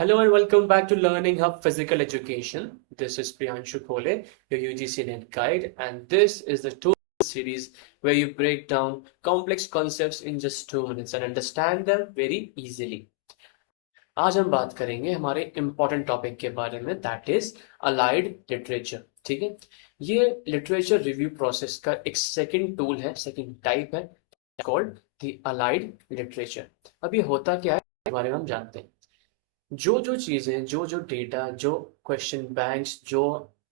Hello and welcome back to Learning Hub Physical Education. This is Priyanshu Khole, your UGC NET guide, and this is the 2 series where you break down complex concepts in just 2 minutes and understand them very easily. आज हम बात करेंगे हमारे important topic के बारे में, that is allied literature. ठीक है, ये लिटरेचर रिव्यू प्रोसेस का एक सेकंड टूल है, सेकंड टाइप है, कॉल्ड द अलाइड लिटरेचर। अब ये होता क्या है इसके बारे में हम जानते हैं। जो चीज़ें, जो डेटा, जो क्वेश्चन बैंक्स, जो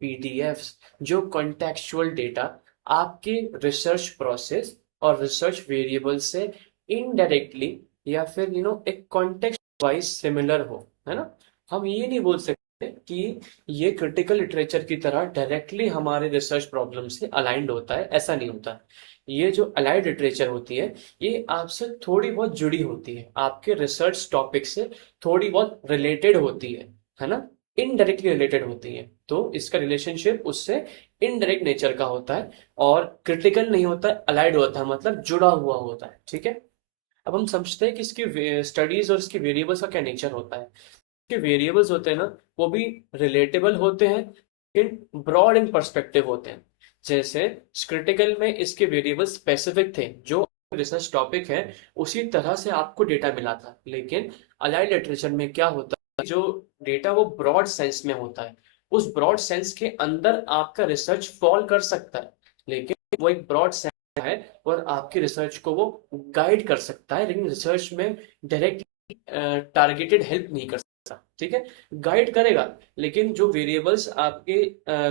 पीडीएफ्स, जो कॉन्टेक्चुअल डेटा आपके रिसर्च प्रोसेस और रिसर्च वेरिएबल से इनडायरेक्टली या फिर एक कॉन्टेक्स्ट वाइज सिमिलर हो, है ना। हम ये नहीं बोल सकते कि ये क्रिटिकल लिटरेचर की तरह डायरेक्टली हमारे रिसर्च प्रॉब्लम से अलाइंड होता है, ऐसा नहीं होता है। ये जो अलाइड लिटरेचर होती है ये आपसे थोड़ी बहुत जुड़ी होती है, आपके रिसर्च टॉपिक से थोड़ी बहुत रिलेटेड होती है ना, इनडायरेक्टली रिलेटेड होती है। तो इसका रिलेशनशिप उससे इनडायरेक्ट नेचर का होता है और क्रिटिकल नहीं होता है, अलाइड होता है, मतलब जुड़ा हुआ होता है। ठीक है, अब हम समझते हैं कि इसकी स्टडीज और इसकी वेरिएबल्स का क्या नेचर होता है। इसके वेरिएबल्स होते हैं ना, वो भी रिलेटेबल होते हैं, इन ब्रॉड इन पर्सपेक्टिव होते हैं। जैसे क्रिटिकल में इसके वेरिएबल स्पेसिफिक थे, जो रिसर्च टॉपिक है उसी तरह से आपको डेटा मिला था। लेकिन अलाइड लिटरेचर में क्या होता है, जो डेटा वो ब्रॉड सेंस में होता है, उस ब्रॉड सेंस के अंदर आपका रिसर्च फॉल कर सकता है, लेकिन वो एक ब्रॉड सेंस है और आपकी रिसर्च को वो गाइड कर सकता है, लेकिन रिसर्च में डायरेक्ट टारगेटेड हेल्प नहीं कर सकता। ठीक है, गाइड करेगा, लेकिन जो वेरिएबल्स आपके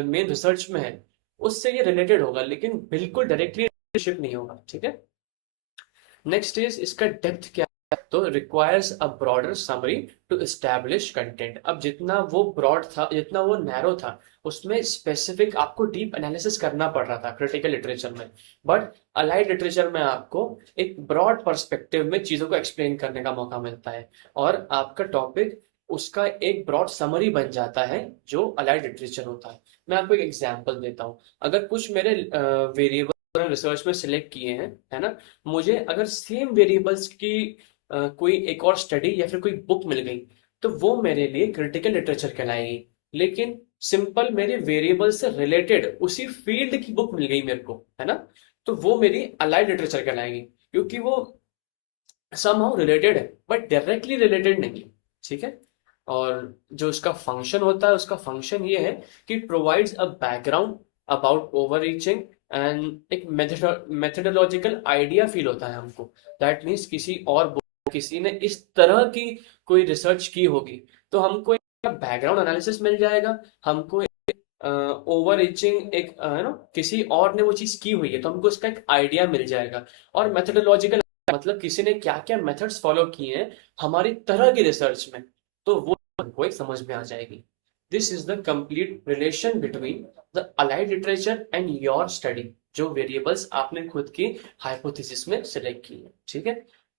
मेन रिसर्च में है उससे ये रिलेटेड होगा, लेकिन बिल्कुल डायरेक्टली रिलेशनशिप नहीं होगा। ठीक है, नेक्स्ट इज इसका डेप्थ क्या है, तो requires a broader summary to establish content. अब जितना वो ब्रॉड था, जितना वो नैरो था, उसमें स्पेसिफिक आपको डीप एनालिसिस करना पड़ रहा था क्रिटिकल लिटरेचर में। बट अलाइड लिटरेचर में आपको एक ब्रॉड पर्सपेक्टिव में चीजों को एक्सप्लेन करने का मौका मिलता है और आपका टॉपिक उसका एक ब्रॉड समरी बन जाता है, जो अलाइड लिटरेचर होता है। मैं आपको एक एग्जांपल देता हूँ। अगर कुछ मेरे वेरिएबल रिसर्च में सिलेक्ट किए हैं, है ना, मुझे अगर सेम वेरिएबल्स की कोई एक और स्टडी या फिर कोई बुक मिल गई, तो वो मेरे लिए क्रिटिकल लिटरेचर कहलाएगी। लेकिन सिंपल मेरे वेरिएबल से रिलेटेड उसी फील्ड की बुक मिल गई मेरे को, है ना, तो वो मेरी अलाइड लिटरेचर कहलाएगी, क्योंकि वो समहाउ रिलेटेड है बट डायरेक्टली रिलेटेड नहीं। ठीक है, और जो उसका फंक्शन होता है, उसका फंक्शन ये है कि provides a background about over reaching and एक मेथडोलॉजिकल आइडिया फील होता है हमको। दैट मीन्स किसी ने इस तरह की कोई रिसर्च की होगी, तो हमको एक बैकग्राउंड एनालिसिस मिल जाएगा, हमको ओवर रीचिंग एक है ना, किसी और ने वो चीज की हुई है तो हमको उसका एक आइडिया मिल जाएगा। और मेथडोलॉजिकल मतलब किसी ने क्या क्या मेथड्स फॉलो किए हैं हमारी तरह की रिसर्च में, तो वो हमको एक समझ में आ जाएगी। This is the complete relation between the allied literature and your study, जो वेरिएबल्स आपने खुद की हाइपोथेसिस में सिलेक्ट की है। ठीक है,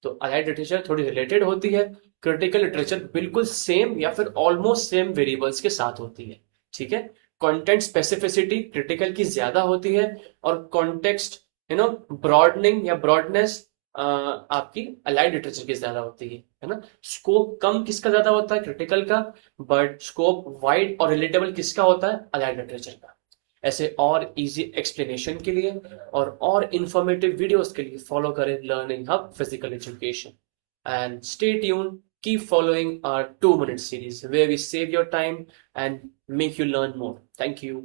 तो अलाइड लिटरेचर थोड़ी रिलेटेड होती है, क्रिटिकल लिटरेचर बिल्कुल सेम या फिर ऑलमोस्ट सेम वेरिएबल्स के साथ होती है। ठीक है, कंटेंट स्पेसिफिसिटी क्रिटिकल की ज्यादा होती है और कॉन्टेक्स्ट ब्रॉडनिंग या ब्रॉडनेस आपकी अलाइड लिटरेचर की ज्यादा होती है ना। स्कोप कम किसका ज्यादा होता है, क्रिटिकल का, बट स्कोप वाइड और रिलेटेबल किसका होता है, अलाइड लिटरेचर का। ऐसे और इजी एक्सप्लेनेशन के लिए और इंफॉर्मेटिव वीडियोस के लिए फॉलो करें learning hub physical education and stay tuned, keep following our 2 minute series where we save your time and make you learn more. Thank you.